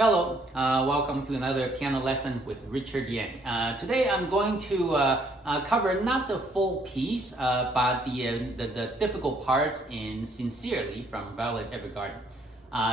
Hello, welcome to another piano lesson with Richard Yang. Today I'm going to cover not the full piece, but the difficult parts in Sincerely from Violet Evergarden.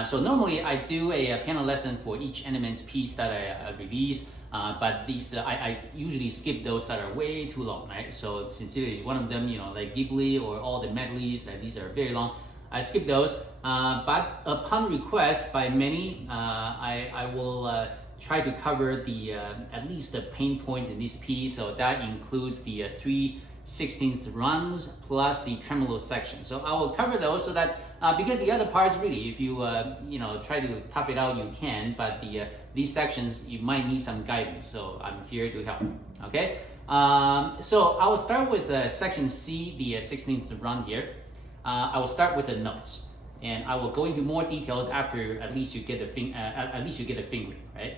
So normally I do a piano lesson for each Animenz piece that I release, but these I usually skip those that are way too long, right? So Sincerely is one of them, like Ghibli or all the medleys, these are very long. I skip those, but upon request by many, I will try to cover the at least the pain points in this piece. So that includes the 3/16 runs plus the tremolo section. So I will cover those so that because the other parts really, if you try to top it out, you can. But these sections you might need some guidance. So I'm here to help. Okay. So I will start with section C, the 16th run here. I will start with the notes, and I will go into more details after at least you get the fingering, right?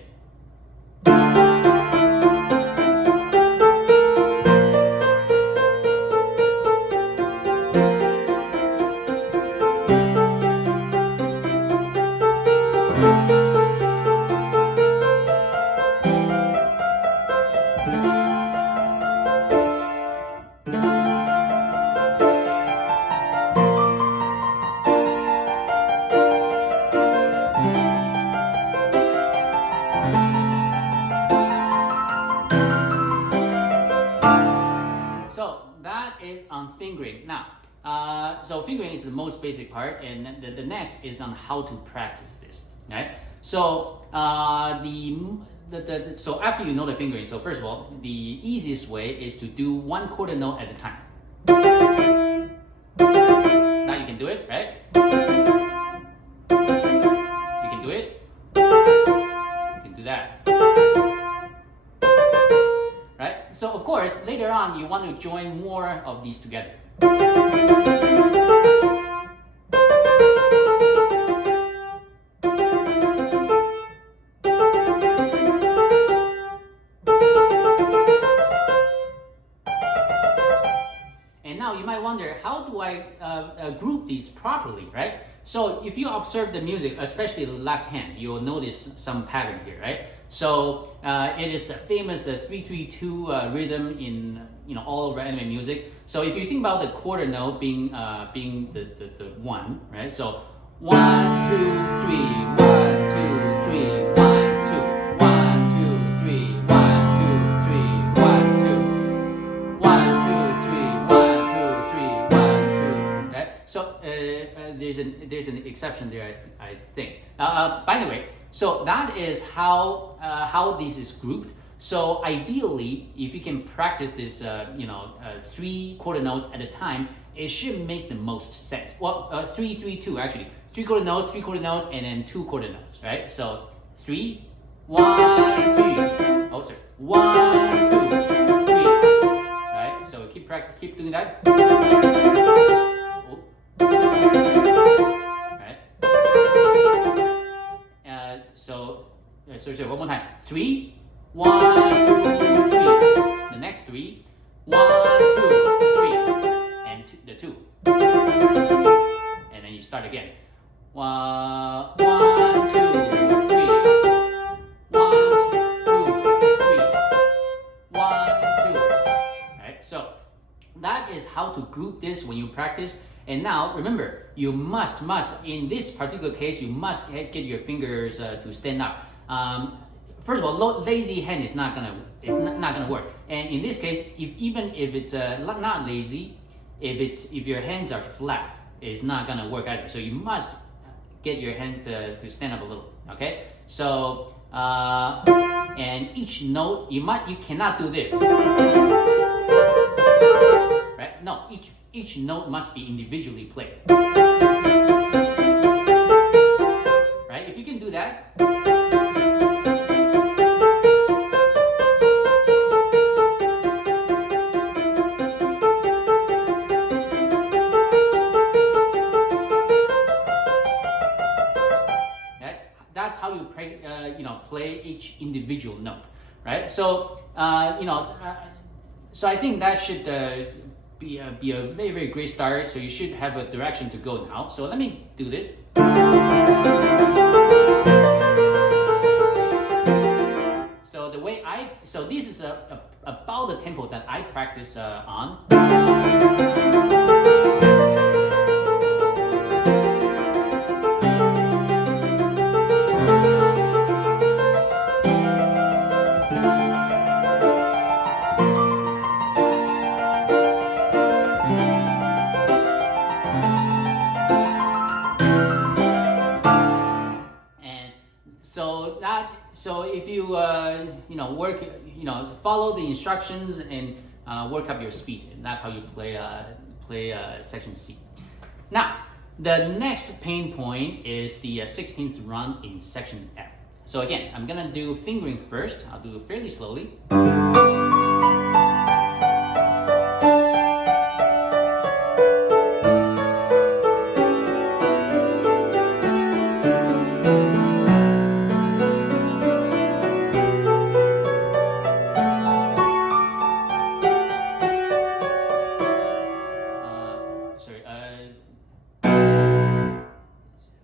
So that is on fingering. Now, so fingering is the most basic part, and the next is on how to practice this. Right? So so after you know the fingering, so first of all, the easiest way is to do one quarter note at a time. Now you can do it, right? You can do it. You can do that. Right? So of course, later on, you want to join more of these together. And now you might wonder, how do I group these properly, right? So if you observe the music, especially the left hand, you'll notice some pattern here, right? So it is the famous 3/3/2 rhythm in all over anime music. So if you think about the quarter note being the one, right? So 1, 2, 3, 1, 2, 3, 1, 2, 1, 2, 3, 1, 2, 3, 1, 2, 1, 2, 3, 1, 2, 3, 1, 2. Right? So there's an exception there, I think. By the way, so that is how this is grouped. So ideally, if you can practice this, 3 quarter notes at a time, it should make the most sense. Well, 3/3/2 actually, 3 quarter notes, and then 2 quarter notes, right? So 3, 1, 3. Oh, sorry, 1, 2, 3. Right? So keep doing that. Oh. So one more time. 3, 1, 2, 3. The next 3, 1, 2, 3, and the 2. And then you start again. 1, 2, 3. 1, 2, 3. 1, 2. Right. So that is how to group this when you practice. And now remember, you must in this particular case, you must get your fingers to stand up. First of all, lazy hand is not gonna work. And in this case, even if it's not lazy, if your hands are flat, it's not gonna work either. So you must get your hands to stand up a little. Okay. So and each note you cannot do this. Right? No, each note must be individually played. Right? If you can do that. That's how you play each individual note, right? So so I think that should be a very, very great start. So you should have a direction to go now. So let me do this. this is about the tempo that I practice on. So if you work, follow the instructions and work up your speed, and that's how you play section C. Now the next pain point is the 16th rung in section F. So again, I'm gonna do fingering first. I'll do it fairly slowly.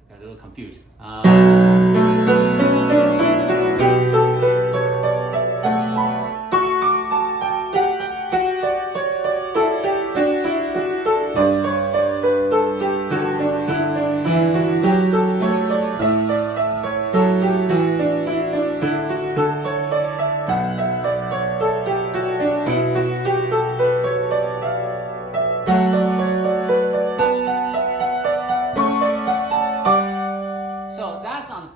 Got a little confused.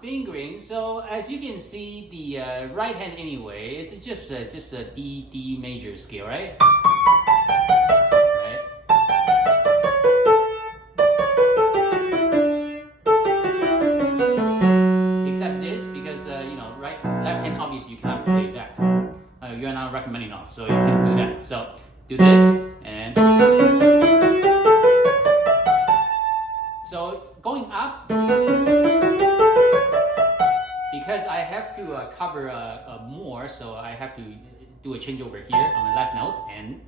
Fingering. So as you can see, the right hand anyway, it's just a D major scale, right? Right. Except this, because left hand obviously you cannot play that. You're not recommending off, so you can do that. So do this and so going up. Because I have to cover more, so I have to do a changeover here on the last note and.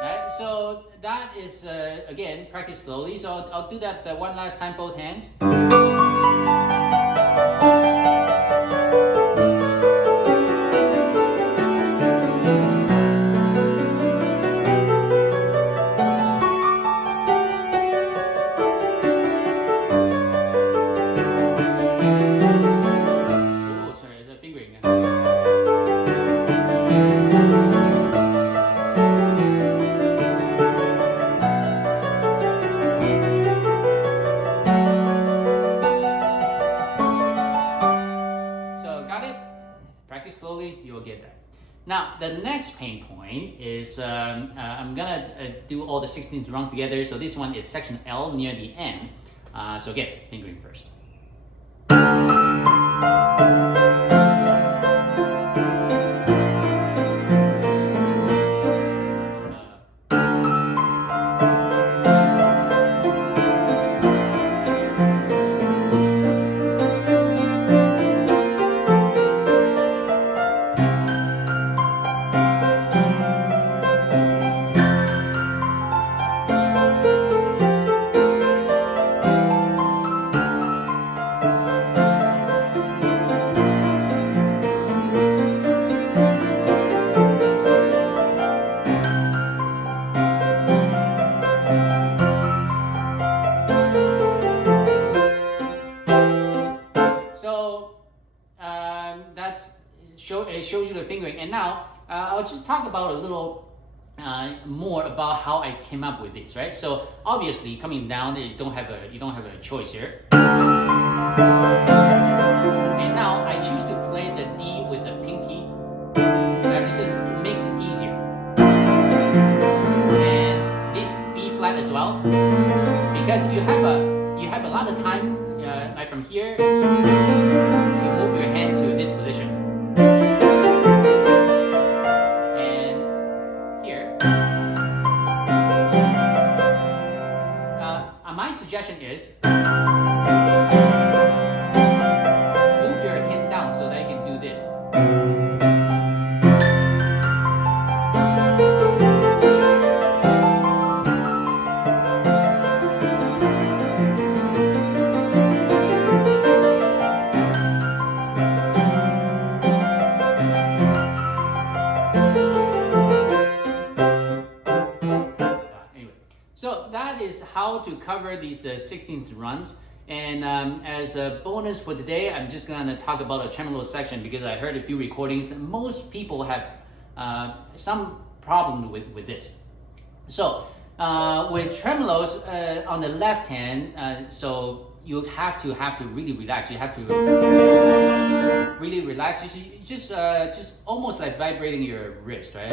Right, so that is again practice slowly. So I'll do that one last time, both hands. Slowly, you will get that. Now, the next pain point is I'm gonna do all the 16th rungs together. So this one is section L near the end. So again, fingering first. It shows you the fingering, and now I'll just talk about a little more about how I came up with this, right? So obviously, coming down, you don't have a choice here. And now I choose to play the D with the pinky. That just makes it easier. And this B flat as well, because you have a lot of time, like from here, to move your hand to this position. My suggestion is move your hand down so that you how to cover these 16th runs. And as a bonus for today, I'm just gonna talk about a tremolo section because I heard a few recordings. Most people have some problem with this. So with tremolos on the left hand, so you have to really relax. You have to really relax. You just almost like vibrating your wrist, right?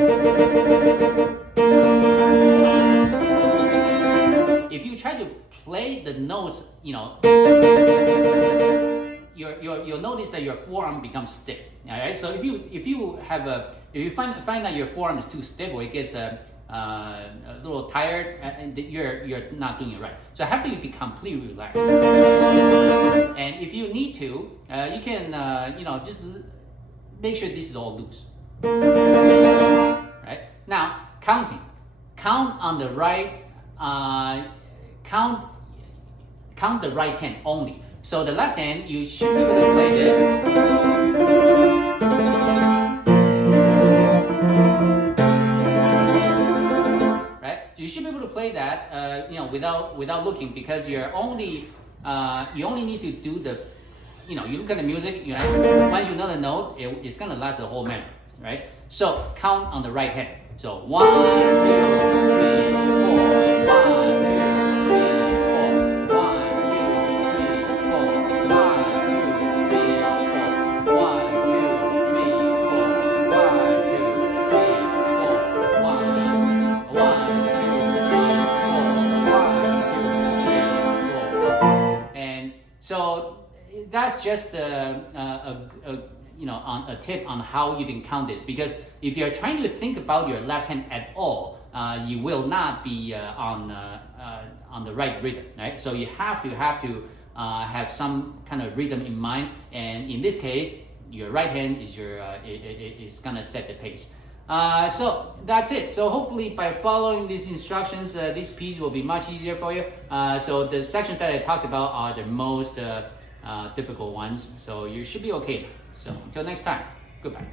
If you try to play the notes, you know, you'll notice that your forearm becomes stiff. All right. So if you find that your forearm is too stiff or it gets a little tired, and you're not doing it right. So have to be completely relaxed. And if you need to, you can just make sure this is all loose. Right now, counting. Count on the right. Count the right hand only. So the left hand, you should be able to play this. Right? You should be able to play that, without looking, because you only need to do the, you look at the music. Once you know the note, it's gonna last the whole measure, right? So count on the right hand. So 1, 2, 3, 4. 1, 2, 3, 4. 1, 2, 3, 4. 1, 2, 3, 4. 1, 2, 3, 4. 1, 2, 3, 4. 1, 1, 2, 3, 4. 1, 2, 3, 4. And so that's just a tip on how you can count this, because if you're trying to think about your left hand at all, you will not be on the right rhythm, right? So you have to have some kind of rhythm in mind, and in this case, your right hand is is gonna set the pace. So that's it. So hopefully by following these instructions, this piece will be much easier for you. So the sections that I talked about are the most difficult ones, so you should be okay. So until next time, goodbye.